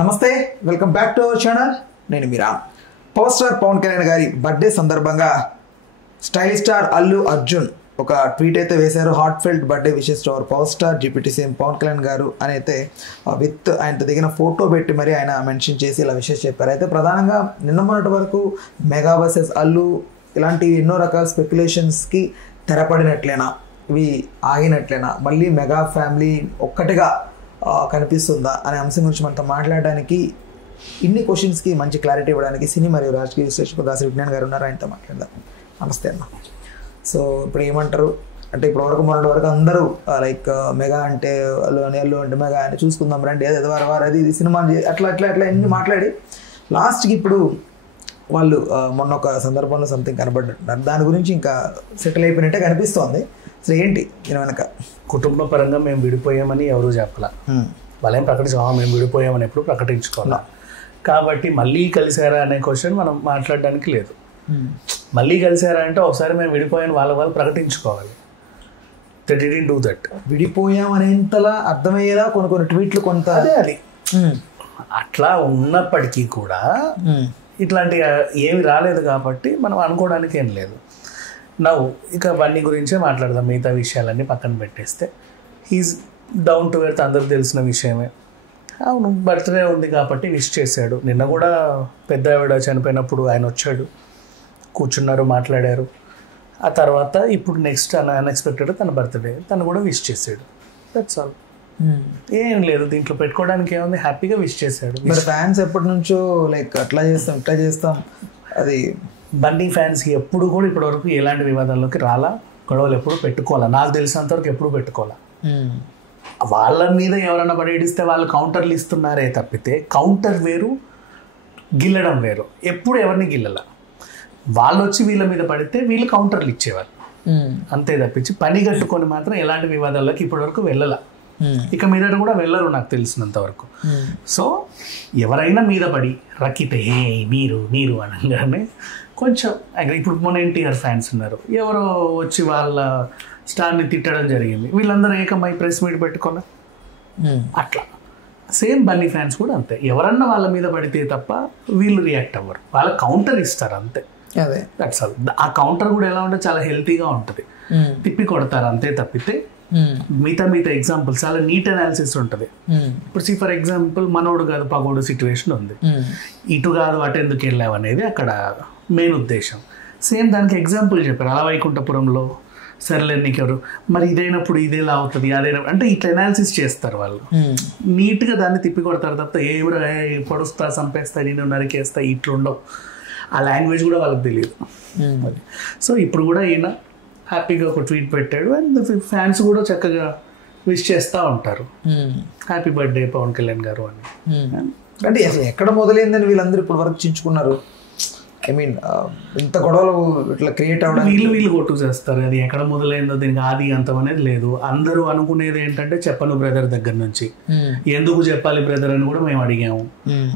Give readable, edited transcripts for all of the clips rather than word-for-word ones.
నమస్తే, welcome back to our channel. నేను మీరా. Power star Pawan Kalyan గారి బర్త్డే సందర్భంగా స్టైల్ స్టార్ అల్లు అర్జున్ ఒక ట్వీట్ అయితే వేశారు. Heartfelt birthday wishes to our power star deputy CM Pawan Kalyan గారు అని అయితే విత్ ఆయనతో దిగిన ఫోటో పెట్టి మరి ఆయన మెన్షన్ చేసి ఇలా విషెస్ చెప్పారు. అయితే ప్రధానంగా నిన్న మొన్నటి వరకు మెగా వర్సెస్ అల్లు ఇలాంటి ఎన్నో రకాల స్పెక్యులేషన్స్కి తెరపడినట్లేనా, ఇవి ఆగినట్లేనా, మళ్ళీ మెగా ఫ్యామిలీ ఒక్కటిగా కనిపిస్తుందా అనే అంశం గురించి మనతో మాట్లాడడానికి, ఇన్ని క్వశ్చన్స్కి మంచి క్లారిటీ ఇవ్వడానికి సినీ మరియు రాజకీయ విశ్లేషకులు దాసరి విజ్ఞాన్ గారు ఉన్నారు. ఆయనతో మాట్లాడదాం. నమస్తే అన్న. సో ఇప్పుడు ఏమంటారు అంటే, ఇప్పటివరకు మొన్నటి వరకు అందరూ లైక్ మెగా అంటే అల్లు అని, అల్లు అంటే మెగా అని, చూసుకుందాం రండి, అది వారు అది ఇది సినిమా అట్లా అట్లా అట్లా ఎన్ని మాట్లాడి లాస్ట్కి ఇప్పుడు వాళ్ళు మొన్న ఒక సందర్భంలో సంథింగ్ కనబడ్డారు. దాని గురించి ఇంకా సెటిల్ అయిపోయినట్టే కనిపిస్తోంది. అసలు ఏంటి దీని వెనక? కుటుంబ పరంగా మేము విడిపోయామని ఎవరు చెప్పాల, వాళ్ళేం ప్రకటించామా మేము విడిపోయామని ఎప్పుడు ప్రకటించుకోవాలా. కాబట్టి మళ్ళీ కలిసారా అనే క్వశ్చన్ మనం మాట్లాడడానికి లేదు. మళ్ళీ కలిసారా అంటే ఒకసారి మేము విడిపోయాను వాళ్ళు ప్రకటించుకోవాలి. They didn't do that. విడిపోయాం అనేంతలా అర్థమయ్యేలా కొన్ని ట్వీట్లు కొంత అది అట్లా ఉన్నప్పటికీ కూడా ఇట్లాంటి ఏమి రాలేదు కాబట్టి మనం అనుకోవడానికి ఏం లేదు. నవ్వు ఇక వన్నీ గురించే మాట్లాడదాం. మిగతా విషయాలన్నీ పక్కన పెట్టేస్తే హీజ్ డౌన్ టు ఎర్త్, అందరికి తెలిసిన విషయమే. అవును, బర్త్డే ఉంది కాబట్టి విష్ చేశాడు. నిన్న కూడా పెద్ద ఆవిడ చనిపోయినప్పుడు ఆయన వచ్చాడు, కూర్చున్నారు, మాట్లాడారు. ఆ తర్వాత ఇప్పుడు నెక్స్ట్ అన్ఎక్స్పెక్టెడ్ తన బర్త్డే, తను కూడా విష్ చేశాడు. That's all. ఏం లేదు దీంట్లో పెట్టుకోవడానికి. ఏముంది, హ్యాపీగా విష్ చేశాడు. మరి ఫ్యాన్స్ ఎప్పటి నుంచో లైక్ అట్లా చేస్తాం ఇట్లా చేస్తాం, అది బన్నీ ఫ్యాన్స్కి ఎప్పుడు కూడా ఇప్పటివరకు ఎలాంటి వివాదాల్లోకి రాలా, గొడవలు ఎప్పుడు పెట్టుకోవాలా, నాకు తెలిసినంతవరకు ఎప్పుడు పెట్టుకోవాలా. వాళ్ళ మీద ఎవరన్నా పడేడిస్తే వాళ్ళు కౌంటర్లు ఇస్తున్నారే తప్పితే, కౌంటర్ వేరు గిల్లడం వేరు. ఎప్పుడు ఎవరిని గిల్లలా, వాళ్ళు వచ్చి వీళ్ళ మీద పడితే వీళ్ళు కౌంటర్లు ఇచ్చేవాళ్ళు, అంతే తప్పించి పని కట్టుకొని మాత్రం ఎలాంటి వివాదాల్లోకి ఇప్పటివరకు వెళ్ళలా. ఇక మీదట కూడా వెళ్ళరు నాకు తెలిసినంత వరకు. సో ఎవరైనా మీద పడి రక్కితే హే మీరు మీరు అనగానే కొంచెం ఇప్పుడు మొన్న ఎన్టీఆర్ ఫ్యాన్స్ ఉన్నారు, ఎవరో వచ్చి వాళ్ళ స్టార్ని తిట్టడం జరిగింది, వీళ్ళందరూ ఏకమై ప్రెస్ మీట్ పెట్టుకున్నా. అట్లా సేమ్ బన్నీ ఫ్యాన్స్ కూడా అంతే, ఎవరన్నా వాళ్ళ మీద పడితే తప్ప వీళ్ళు రియాక్ట్ అవ్వరు, వాళ్ళ కౌంటర్ ఇస్తారు అంతే. అదే దట్స్ ఆల్. ఆ కౌంటర్ కూడా ఎలా ఉంటే చాలా హెల్తీగా ఉంటుంది, తిప్పి కొడతారు అంతే తప్పితే మిగతా ఎగ్జాంపుల్స్ చాలా నీట్ అనాలిసిస్ ఉంటుంది. ఇప్పుడు ఫర్ ఎగ్జాంపుల్ మనోడు కాదు పగోడు సిచ్యువేషన్ ఉంది, ఇటు కాదు అటు ఎందుకు వెళ్ళావు అనేది అక్కడ మెయిన్ ఉద్దేశం. సేమ్ దానికి ఎగ్జాంపుల్ చెప్పారు, అలా వైకుంఠపురంలో సరేలే నీకెవరు మరి ఇదైనప్పుడు ఇదేలా అవుతుంది అదైనప్పుడు అంటే ఇట్లా అనాలిసిస్ చేస్తారు వాళ్ళు, నీట్గా దాన్ని తిప్పి కొడతారు తప్ప ఏమిరా పొడుస్తా చంపేస్తా నేను నరికేస్తా ఇట్లుండవు. ఆ లాంగ్వేజ్ కూడా వాళ్ళకి తెలియదు. సో ఇప్పుడు కూడా ఈయన హ్యాపీగా ఒక ట్వీట్ పెట్టాడు, అండ్ ఫ్యాన్స్ కూడా చక్కగా విష్ చేస్తూ ఉంటారు, హ్యాపీ బర్త్డే పవన్ కళ్యాణ్ గారు అని. అంటే అసలు ఎక్కడ మొదలైందని వీళ్ళందరూ ఇప్పుడు వరకు చించుకున్నారు. ఐ మీన్ ఇంత గొడవలు ఇట్లా క్రియేట్ అవ్వడం, వీళ్ళు కొట్టు చేస్తారు. అది ఎక్కడ మొదలైందో దీనికి ఆది అంతం అనేది లేదు. అందరూ అనుకునేది ఏంటంటే చెప్పను బ్రదర్ దగ్గర నుంచి, ఎందుకు చెప్పాలి బ్రదర్ అని కూడా మేము అడిగాము.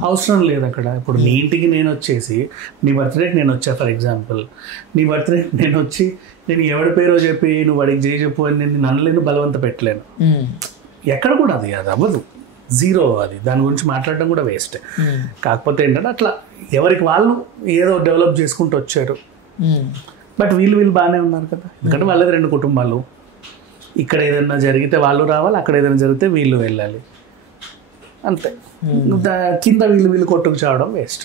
అవసరం లేదు అక్కడ. ఇప్పుడు నీ ఇంటికి నేను వచ్చేసి నీ బర్త్డేకి నేను వచ్చా, ఫర్ ఎగ్జాంపుల్ నీ బర్త్డే నేను వచ్చి నేను ఎవరి పేరో చెప్పి నువ్వు వాడికి చేయి చెప్పు అని నేను నన్నలేను, బలవంత పెట్టలేను. ఎక్కడ కూడా అది అవ్వదు, జీరో. అది దాని గురించి మాట్లాడడం కూడా వేస్ట్. కాకపోతే ఏంటంటే అట్లా ఎవరికి వాళ్ళు ఏదో డెవలప్ చేసుకుంటూ వచ్చారు. బట్ వీళ్ళు బాగానే ఉన్నారు కదా, ఎందుకంటే వాళ్ళది రెండు కుటుంబాలు. ఇక్కడ ఏదైనా జరిగితే వాళ్ళు రావాలి, అక్కడ ఏదైనా జరిగితే వీళ్ళు వెళ్ళాలి, అంతే. కింద వీళ్ళు కొట్టుకు చావడం వేస్ట్.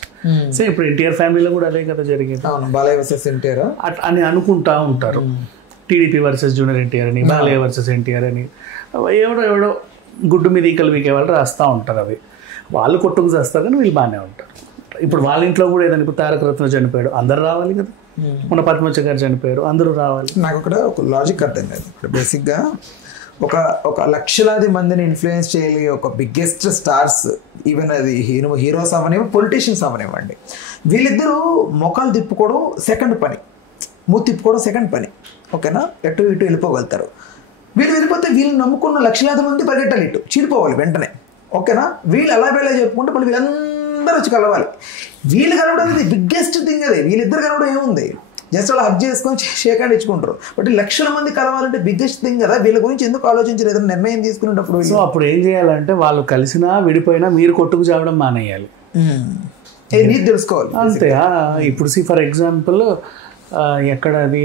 సో ఇప్పుడు ఎన్టీఆర్ ఫ్యామిలీలో కూడా అదే కదా జరిగింది, బాలయ్య వర్సెస్ ఎన్టీఆర్ అని అనుకుంటా ఉంటారు. టీడీపీ వర్సెస్ జూనియర్ ఎన్టీఆర్ అని, బాలయ్య వర్సెస్ ఎన్టీఆర్ అని, ఎవడో గుడ్డు మీద ఈకలు వీకే వాళ్ళు రాస్తూ ఉంటారు. అవి వాళ్ళు కొట్టుకు చేస్తారు కానీ వీళ్ళు బాగానే ఉంటారు. ఇప్పుడు వాళ్ళ ఇంట్లో కూడా ఏదైనా ఇప్పుడు తారక రత్న చనిపోయాడు, అందరు రావాలి కదా. మన పద్మచ గారు చనిపోయారు, అందరూ రావాలి. నాకు ఇక్కడ ఒక లాజిక్ అర్థం కాదు. ఇప్పుడు బేసిక్గా ఒక లక్షలాది మందిని ఇన్ఫ్లుయెన్స్ చేయగలిగే ఒక బిగ్గెస్ట్ స్టార్స్, ఈవెన్ అది హీరోస్ అవనివ్వండి, పొలిటీషియన్స్ అవనివ్వండి, వీళ్ళిద్దరూ మొఖాలు తిప్పుకోవడం సెకండ్ పని, మూతి తిప్పుకోవడం సెకండ్ పని. ఓకేనా, ఎటు ఇటు వెళ్ళిపోగలుగుతారు. వీళ్ళు వెళ్ళిపోతే వీళ్ళు నమ్ముకున్న లక్షలాది మంది పరిగెట్టాలి, ఇటు చీడిపోవాలి వెంటనే. ఓకేనా, వీళ్ళు ఎలా వెళ్ళా చెప్పుకుంటే మళ్ళీ వీళ్ళందరూ వచ్చి కలవాలి. వీళ్ళు కలవడం అనేది బిగ్గెస్ట్ థింగ్. అదే వీళ్ళిద్దరు కలవడం ఏముంది, జస్ట్ అలా హక్ చేసుకొని షేక్ హ్యాండ్ ఇచ్చుకుంటారు. బట్ లక్షల మంది కలవాలంటే బిగ్గెస్ట్ థింగ్ కదా, వీళ్ళ గురించి ఎందుకు ఆలోచించలేదు నిర్ణయం తీసుకునేటప్పుడు? సో అప్పుడు ఏం చేయాలంటే వాళ్ళు కలిసినా విడిపోయినా మీరు కొట్టుకు చావడం మానేయాలి, నీకు తెలుసుకోవాలి అంతే. ఇప్పుడు ఫర్ ఎగ్జాంపుల్ ఎక్కడ అది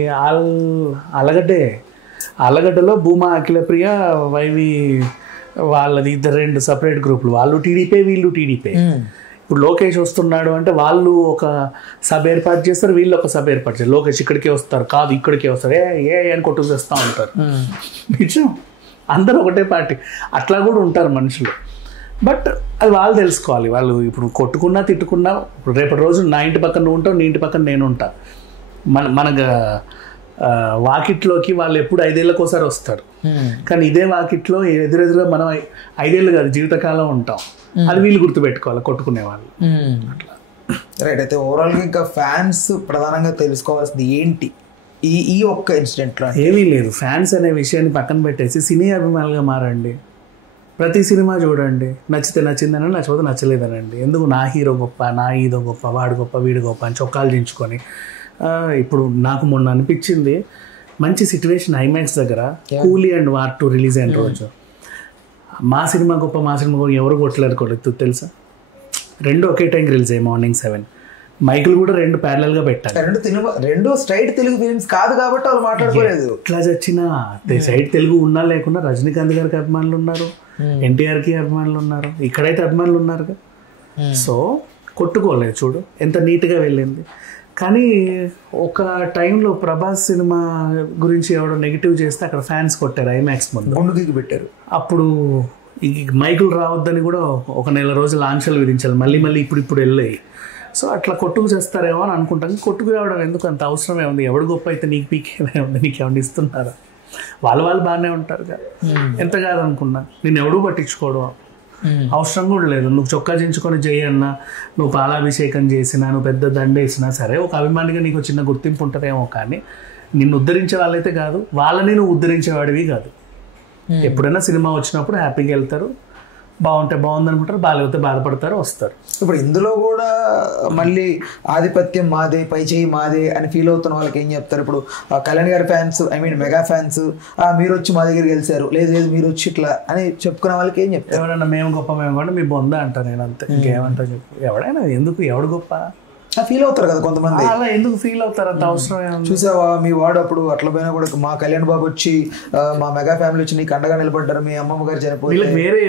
ఆలగడ్డలో భూమా అఖిలప్రియ వైవి వాళ్ళది ఇద్దరు 2 సపరేట్ గ్రూపులు, వాళ్ళు టీడీపీ వీళ్ళు టీడీపీ. ఇప్పుడు లోకేష్ వస్తున్నాడు అంటే వాళ్ళు ఒక సభ ఏర్పాటు చేస్తారు, వీళ్ళు ఒక సభ ఏర్పాటు చేస్తారు. లోకేష్ ఇక్కడికే వస్తారు కాదు ఇక్కడికే వస్తారు, ఏ అని కొట్టుకు చేస్తూ ఉంటారు. నిజం, అందరూ ఒకటే పార్టీ, అట్లా కూడా ఉంటారు మనుషులు. బట్ అది వాళ్ళు తెలుసుకోవాలి. వాళ్ళు ఇప్పుడు కొట్టుకున్నా తిట్టుకున్నా ఇప్పుడు రేపటి రోజు నా ఇంటి పక్కన నువ్వు ఉంటావు, నీ ఇంటి పక్కన నేను ఉంటా. మన వాకిట్లోకి వాళ్ళు ఎప్పుడు 5 ఏళ్ళకోసారి వస్తారు, కానీ ఇదే వాకిట్లో ఎదురెదురుగా మనం 5 ఏళ్ళు కాదు జీవితకాలం ఉంటాం. అది వీళ్ళు గుర్తుపెట్టుకోవాలి కొట్టుకునే వాళ్ళు. అట్లా రైట్. అయితే ఓవరాల్గా ఇంకా ఫ్యాన్స్ ప్రధానంగా తెలుసుకోవాల్సింది ఏంటి ఈ ఒక్క ఇన్సిడెంట్లో? ఏమీ లేదు, ఫ్యాన్స్ అనే విషయాన్ని పక్కన పెట్టేసి సినీ అభిమానులుగా మారండి. ప్రతి సినిమా చూడండి, నచ్చితే నచ్చిందని, నచ్చకపోతే నచ్చలేదనండి. ఎందుకు నా హీరో గొప్ప, నా హీరో గొప్ప, వాడు గొప్ప, వీడు గొప్ప అని చొక్కాలు దించుకొని. ఇప్పుడు నాకు మొన్న అనిపించింది మంచి సిచ్యువేషన్ ఐమాక్స్ దగ్గర కూలీ అండ్ వార్ 2 రిలీజ్ అయిన రోజు మా సినిమా గొప్ప ఎవరు కొట్టలేదు తెలుసా? 2 ఒకే టైంకి రిలీజ్ అయ్యాయి మార్నింగ్ 7. మైకులు కూడా 2 ప్యారలల్గా పెట్టారు. 2 స్ట్రైట్ తెలుగు ఫిల్మ్స్ కాదు కాబట్టి వాళ్ళు మాట్లాడుకోలేదు. ఎట్లా చచ్చినా స్ట్రైట్ తెలుగు ఉన్నా లేకున్నా రజనీకాంత్ గారికి అభిమానులు ఉన్నారు, ఎన్టీఆర్కి అభిమానులు ఉన్నారు, ఇక్కడైతే అభిమానులు ఉన్నారు. సో కొట్టుకోలేదు చూడు ఎంత నీట్గా వెళ్ళింది. కానీ ఒక టైంలో ప్రభాస్ సినిమా గురించి ఎవడో నెగిటివ్ చేస్తే అక్కడ ఫ్యాన్స్ కొట్టారు ఐమాక్స్ ముందు, గుండుకి పెట్టారు. అప్పుడు ఈ మైకులు రావద్దని కూడా ఒక నెల రోజులు ఆంక్షలు విధించాలి, మళ్ళీ ఇప్పుడు వెళ్ళాయి. సో అట్లా కొట్టుకు చేస్తారేమో అని అనుకుంటాను. కొట్టుకు రావడం ఎందుకు అంత అవసరమే ఉంది? ఎవడు గొప్ప అయితే నీకు పీకేదే ఉంది, నీకు ఏమన్నా ఇస్తున్నారా? వాళ్ళు బాగానే ఉంటారు కదా, ఎంత కాదనుకున్నా నేను ఎవడూ పట్టించుకోవడం అవసరం కూడా లేదు. నువ్వు చొక్కా చించుకొని చేయన్నా, నువ్వు పాలాభిషేకం చేసినా, నువ్వు పెద్ద దండేసినా సరే ఒక అభిమానిగా నీకు చిన్న గుర్తింపు ఉంటుందేమో, కానీ నిన్ను ఉద్ధరించే వాళ్ళైతే కాదు, వాళ్ళని నువ్వు ఉద్ధరించేవాడివి కాదు. ఎప్పుడైనా సినిమా వచ్చినప్పుడు హ్యాపీగా వెళ్తారు, బాగుంటే బాగుంది అనుకుంటారు, బాగాలేకపోతే బాధపడతారు, వస్తారు. ఇప్పుడు ఇందులో కూడా మళ్ళీ ఆధిపత్యం మాదే, పై చేయి మాదే అని ఫీల్ అవుతున్న వాళ్ళకి ఏం చెప్తారు? ఇప్పుడు కళ్యాణ్ గారి ఫ్యాన్స్, మెగా ఫ్యాన్స్, మీరు వచ్చి మా దగ్గర గెలిచారు, లేదు మీరు వచ్చి ఇట్లా అని చెప్పుకునే వాళ్ళకి ఏం చెప్తారు? ఎవరైనా మేము గొప్ప మేము కూడా మీ బొంద అంటారు, నేను అంతే, ఇంకేమంటా చెప్పు. ఎవడైనా ఎందుకు ఎవడు గొప్ప ఫీల్ అవుతారు కదా కొంతమంది. అలా ఎందుకు ఫీల్ అవుతారు? అంత అవసరం. చూసావా మీ వాడు అప్పుడు అట్లా పోయినా కూడా మా కళ్యాణ్ బాబు వచ్చి మా మెగా ఫ్యామిలీ వచ్చి నీకు అండగా నిలబడ్డారు, మీ అమ్మమ్మ గారు చనిపోయి వేరే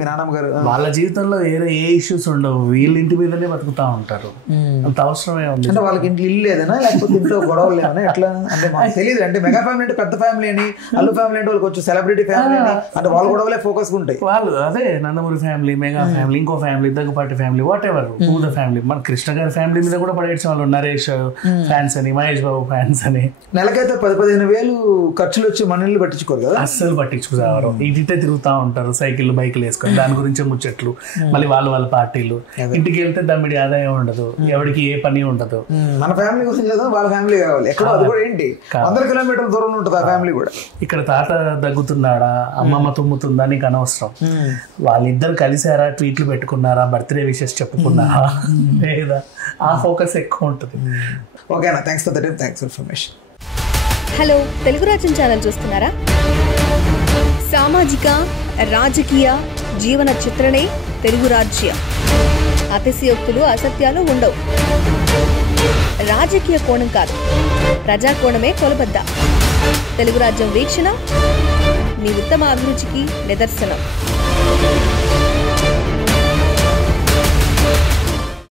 మీ నాన్నమ్మ గారు, వాళ్ళ జీవితంలో వేరే ఏ ఇష్యూస్ ఉండవు, వీళ్ళ ఇంటి మీదనే బతుకుతా ఉంటారు. అంత అవసరమే ఉంది. అంటే వాళ్ళకి ఇంట్లో ఇల్లు లేదనా, లేకపోతే ఇంట్లో గొడవలు లేవనా, ఎట్లా అంటే మాకు తెలియదు. అంటే మెగా ఫ్యామిలీ అంటే పెద్ద ఫ్యామిలీ అని, అల్లు ఫ్యామిలీ అంటే వాళ్ళకి వచ్చి సెలబ్రిటీ ఫ్యామిలీ అని, అంటే వాళ్ళ గొడవలే ఫోకస్ ఉంటాయి. వాళ్ళు అదే నందమూరి ఫ్యామిలీ, మెగా ఫ్యామిలీ, ఇంకో family, Daggubati family, what ever the family. మన కృష్ణ గారి ఫ్యామిలీ మీద కూడా పడేసిన వాళ్ళు, నరేష్ ఫ్యాన్స్ అని, మహేష్ బాబు ఫ్యాన్స్ అని. నెలకైతే 10-15 వేలు ఖర్చులు వచ్చి మనల్ని పట్టించుకోరు కదా, అస్సలు పట్టించుకోరు. ఇటే తిరుగుతూ ఉంటారు సైకిల్ బైకులు వేసుకొని, దాని గురించే ముచ్చట్లు, మళ్ళీ వాళ్ళ పార్టీలు. ఇంటికి వెళ్తే దమ్మిడి ఆదాయం ఉండదు, ఎవరికి ఏ పని ఉండదు. మన ఫ్యామిలీ గురించి వాళ్ళ ఫ్యామిలీ కావాలి, ఎక్కడ అది కూడా ఏంటి 100 కిలోమీటర్ల దూరంలో ఉంటుంది ఆ ఫ్యామిలీ కూడా. ఇక్కడ తాత దగ్గుతున్నాడా, అమ్మమ్మ తుమ్ముతుందా నీకు అనవసరం. వాళ్ళిద్దరు కలిసారా, ట్వీట్లు పెట్టుకున్నారా, బర్త్డే విషెస్ చెప్పుకున్నారా, లేదా ఆ ఫోకస్ ఎక్కువ ఉంటుంది. ఓకేనా, thanks for the time, thanks for information. Hello, Telugu రాజ్యం ఛానల్ చూస్తున్నారా? సామాజిక రాజకీయ జీవన చిత్రణే తెలుగు రాజ్యం. అతిశయోక్తులు అసత్యాలు ఉండవు. రాజకీయ కోణం కాదు, ప్రజా కోణమే కొలబద్ద. తెలుగు రాజ్యం వీక్షణ మీ ఉత్తమ అభిరుచికి నిదర్శనం.